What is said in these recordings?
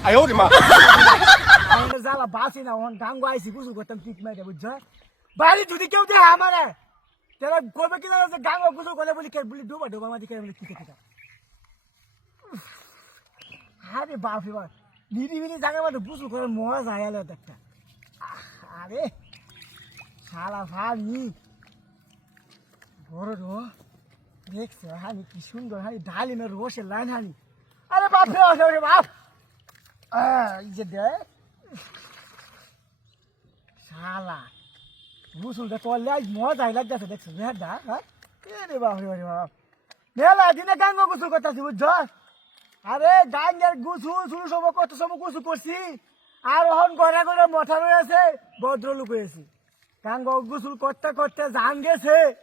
哎呦我的妈！ আমাদের জ্বালা বাঁচি না ওখান গাঙ্গ আইসি গুসু করতাম ঠিক মেরে বুঝছ বাড়ি যদি কেউ দেয় আমারে তারা করবে কি জানো যে গাঙ্গ গুসু করে বলি কে বলি ডুবা ডুবা আমাদের কে বলি কিতে কিতা আরে বাপ রে বাপ নিরিবিলি জায়গা মধ্যে গুসু করে মজা এলো একটা আরে শালা ভাবি বড় রো দেখছো হানি কি সুন্দর হানি ডালিমের রসের লাইন হানি আরে বাপ রে বাপ রে বাপ আহ, লাগতেছে, দেখছ? হ্যাঁ? বাপ রে, বাপ মেলা গাঙ্গ গুসুল করতেছি, বুঝছ? আরে, গাঙ্গের সব গুসুল করছি। আর মঠা রয়েছে, ভদ্রলোক হয়েছি গাঙ্গ গুসুল করতে করতে জান গেছে।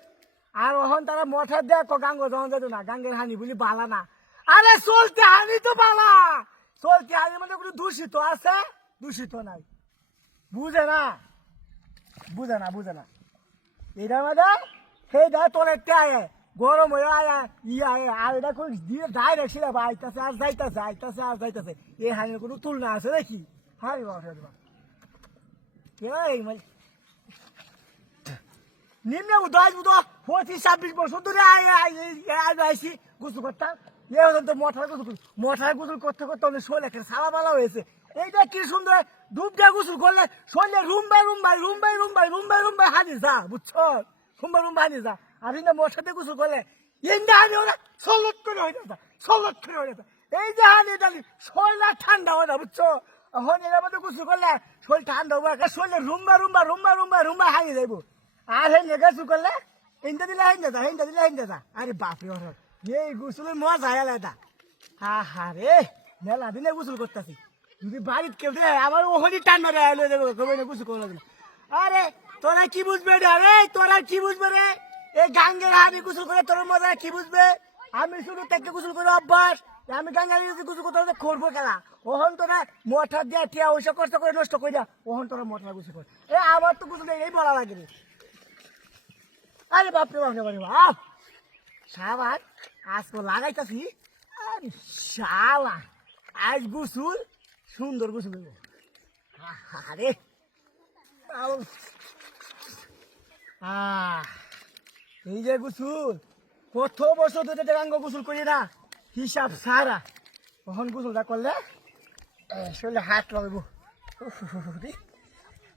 আর তারা মঠা দেখো গাঙ্গ যখন যেত না, গাঙ্গের হানি বলি বালা না। আরে, চলতে হানি তো বালা! চলতে হানি মানে কোনো দূষিত আছে দূষিত নাই বুঝে না বুঝে না বুঝে না এটা মানে সেইটা তোর একটা আয় গরম হয়ে আয় ইয়ে আর এটা কোন দিয়ে ডাইরেক্ট ছিল আইতাছে আর যাইতাছে আইতাছে আর যাইতাছে এই হানির কোনো তুলনা আছে নাকি হারি বাবা এই মানে নিম্নে উদয় উদো পঁচিশ ছাব্বিশ বছর ধরে আইসি গুসু করতাম এ তো মঠার গুসুল মঠার গুসুল করতে করতে অনেক শরীর একটা সালা বালা হয়েছে। এইটা কি সুন্দর? ডুব দিয়ে গুসুল করলে শরীরে রুম্বাই রুম্বাই রুম্বাই রুম্বাই রুম্বাই রুম্বাই হানি যা, বুঝছ? রুম্বাই রুম্বাই হানি যা। আর ইন্দা মঠাতে গুসুল করলে ইন্দা হানি ওরা সলত করে হয়ে যা সলত করে হয়ে যা এই যে হানি ডালি শরীর ঠান্ডা হয়ে যা বুঝছ? এখন এর মধ্যে গুসুল করলে শরীর ঠান্ডা হবে শরীরে রুম্বা রুম্বা রুম্বা রুম্বা রুম্বা হানি যাইবো। আর হে লেগে করলে হিন্দা দিলে হিন্দা যা হিন্দা দিলে হিন্দা যা। আরে বাপরে, ওর এই গুসুলের মজা আলাদা। হা রে মেলা দিনে গুসুল করতেছি। যদি বাড়িতে কেউ দেয় আমার ওখানে টান মারে আলো দেবো কবে গুসুল করল আরে, তোরা কি বুঝবে রে? তোরা কি বুঝবে রে? এই গাঙ্গের হানি গুসুল করে তোর মজা কি বুঝবে? আমি শুধু থেকে গুসুল করে অভ্যাস। আমি গাঙ্গের যদি গুসুল করতে করব খেলা। ওহন তোরা মঠার দিয়ে টিয়া ওইসব কষ্ট করে নষ্ট করে যা ওহন তোরা মঠার গুসুল করে। এ, আমার তো গুসুল এই বলা লাগে রে। আরে বাপরে বাপরে বাপরে, বাপ। সাবান আজকে লাগাইতাছি আরে শালা আজ গুসুল সুন্দর গুসুল। আরে এই যে গুসুল কত বছর ধরে দেখাঙ্গ গুসুল করি না হিসাব সারা কখন গুসুলটা করলে শরীরে হাত লাগাবো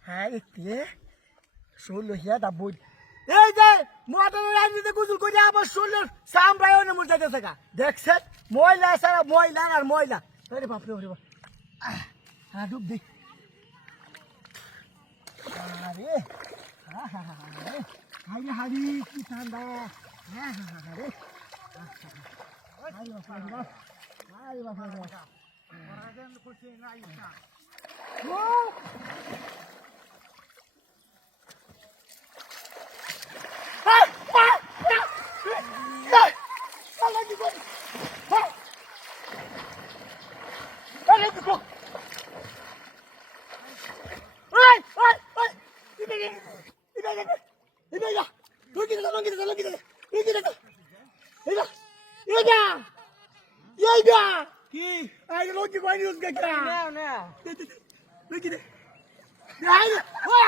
হ্যাঁ এতে শরীর হিয়া দাবই এই যে মোটরের রাজনীতি গুজুল করে আবার শরীরের সামরাই অন্য মুড় যাইতেছে গা। দেখছেন? ময়লা সারা ময়লা আর ময়লা। আরে বাপরে বাপরে বাপ হ্যাঁ ডুব দি। আরে আরে। হাই হারি কি ঠান্ডা। হ্যাঁ হ্যাঁ হ্যাঁ রে আরে বাপরে। বাপ আরে বাপরে বাপ ও!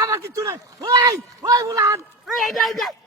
আমার কিচ্ছু নাই। ওই ওই বুলান। এই এই।